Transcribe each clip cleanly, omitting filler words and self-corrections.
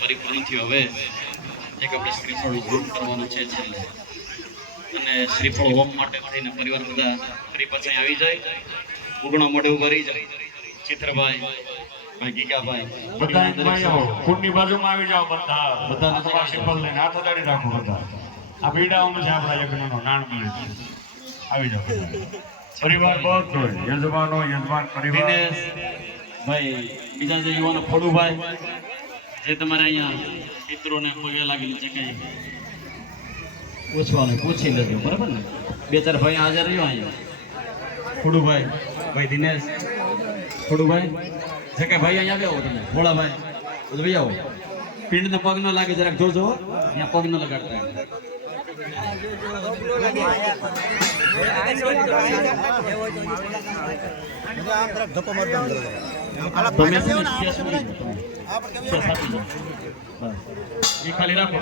પરિપૂર્ણ થયું. હવે એક આપણે શ્રીફળ હોમ કરવાનું છે છેલ્લે, અને શ્રીફળ હોમ માટે થઈને પરિવાર બધા ફરી પાછા આવી જાય. ઉગણો મોઢે ઉભા રહી જાય. ચિત્રભાઈ, ભાઈ ગીગાભાઈ, બધા કુંડની બાજુમાં આવી જાઓ. બધા શ્રીફળ લઈને હાથ અડાડી રાખો. બધા આ પીડાઓનું છે આપણા યજ્ઞનો નાણ મળે છે. આવી જાઓ પરિવાર બધો યજમાનો યજમાન પરિવાર. ભાઈ બીજા જે યુવાનો ખોડુભાઈ, જે તમારે અહીંયા મિત્રોને પગે લાગેલી છે કઈ પૂછવાનું પૂછી લેજો, બરાબર ને? બે ચાર ભાઈ હાજર રહ્યો અહીંયા. ખોડુભાઈ, ભાઈ દિનેશ, ખોડુભાઈ જે કઈ ભાઈ અહીંયા આવ્યા હો તમે, ભોળાભાઈ બધું ભાઈ આવો. પિંડને પગ ન લાગે જરાક જોજો, અહીંયા પગ ન લગાડતા. ખાલી રાખો.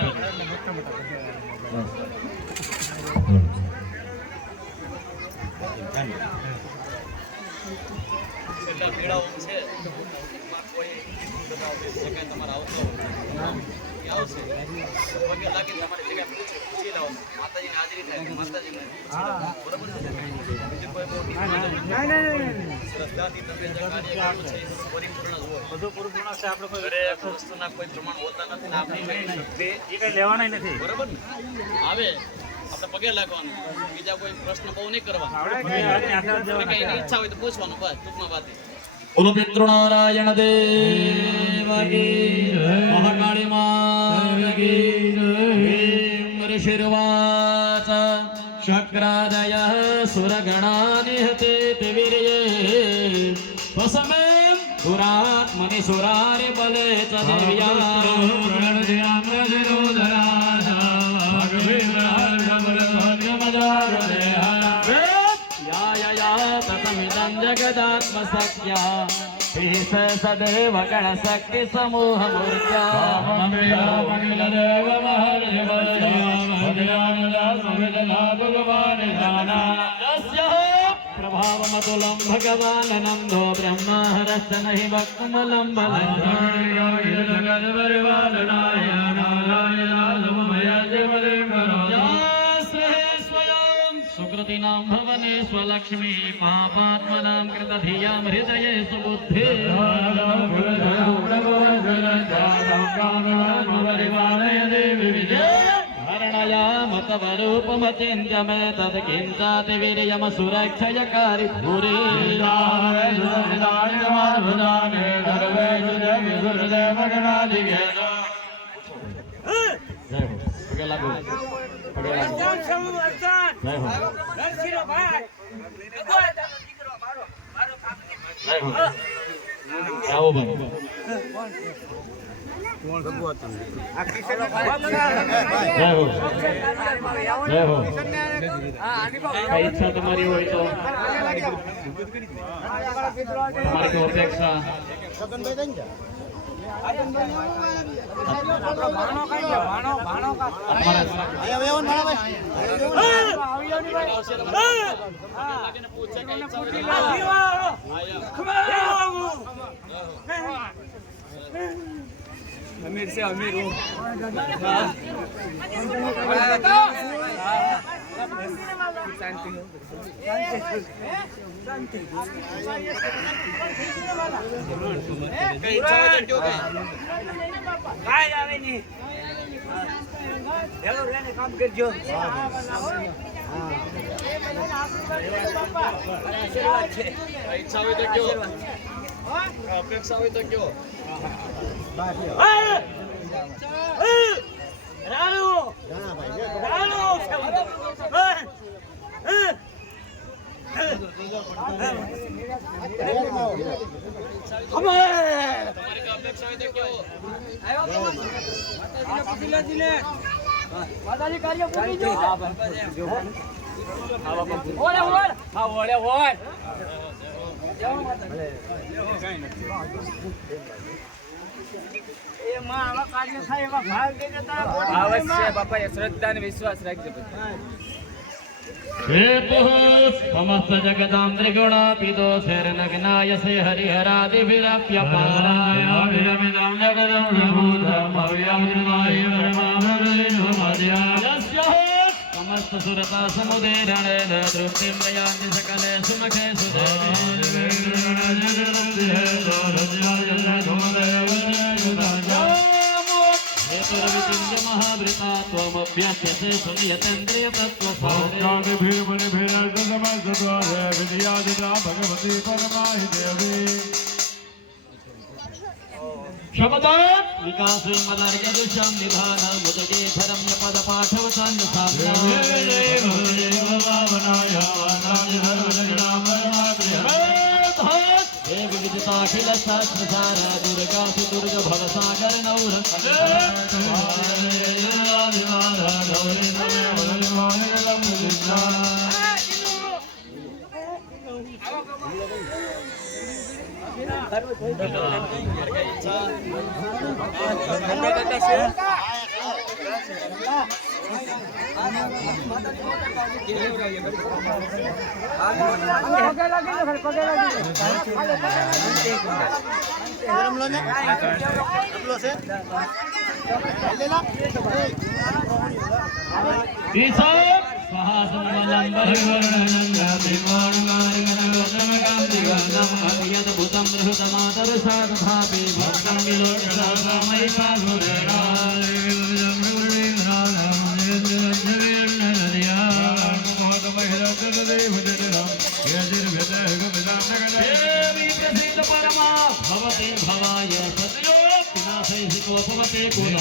તમારા આવતો આવશે પગે લાગી તમારી જગ્યા પૂછી લાવો. માતાજીની હાજરી થાય, માતાજીને બરાબર છે. બીજું કોઈ મોટી શ્રદ્ધાથી તમે જે કાર્ય કરો છો પરિપૂર્ણ જ હોય. બધું પરિપૂર્ણ છે. આપણે કોઈ દરેક વસ્તુના કોઈ પ્રમાણ હોતા નથી ને આપણી કઈ શક્તિ એ કઈ લેવાના નથી, બરાબર ને? આવે આપણે પગે લાગવાનું, બીજા કોઈ પ્રશ્ન બહુ નહીં કરવાનો. કઈ ઈચ્છા હોય તો પૂછવાનું, બસ ટૂંકમાં વાત. બોલો પિતૃનારાયણ દેવ કી જય, મહાકાળી માતા કી જય. ઋષિર્વાચ શક્રાદય સુરગણાનિહતે તિવીર્યે વસમે સુરાત્મનિ સુરારિ બલે ચ દેવ્યા जगदात्मसख्या पीस सदैव गणशक्ति समूह मूर्त्या प्रभावमतुलं भगवान् नंदो ब्रह्मा हरश्च नहि वक्तुमलं सुकृतिनां भवने स्वलक्ष्मी पापात्मनां कृतधियां हृदये सुबुद्धे हरणयामतवरूपमचिन्त्य मे तत्किञ्चाति वीर्यमसुरक्षयकारि भूरि आओ भाई इच्छा तुम्हारी हो तो हमारी अपेक्षा अमीर से अमीर हूँ। काम करजो इच्छा हुई तो क्यों अपेक्षा हुई तो क्यों राणू राणू तुम्हारी का अपेक्षा हुई तो क्यों माताजी कार्य पूरी जो ओले ओले हां ओले ओले ए मां आवा कार्य થાય એવા ભાગ દે જતા અવશ્ય બાપા શ્રદ્ધા અને વિશ્વાસ રાખજો समस्त जगदां त्रिगुणापितो शरणग्नाय से हरिहरादिभिराप्यपारायमिदं जगदं समस्त सुरता समुदेरणेन तृप्तिं नयान्ति सकले सुमुखे हेतुर्विचिन्त्य महाभृता त्वमभ्यस्यसे सुनियतेन्द्रिय भगवती परमाहि देवी शब्दात् विकासे मदर्यदुषं निधान मुदगे धर्म्य पद पाठवतान् विदिताखिल सहस्रसार दुर्गासु दुर्ग भवसागर नौर भूतम हृदमातरसाधापि भक्तं विलोकमयि परमा भवते भवाय सत्यो विनाशैः कोपवते कुल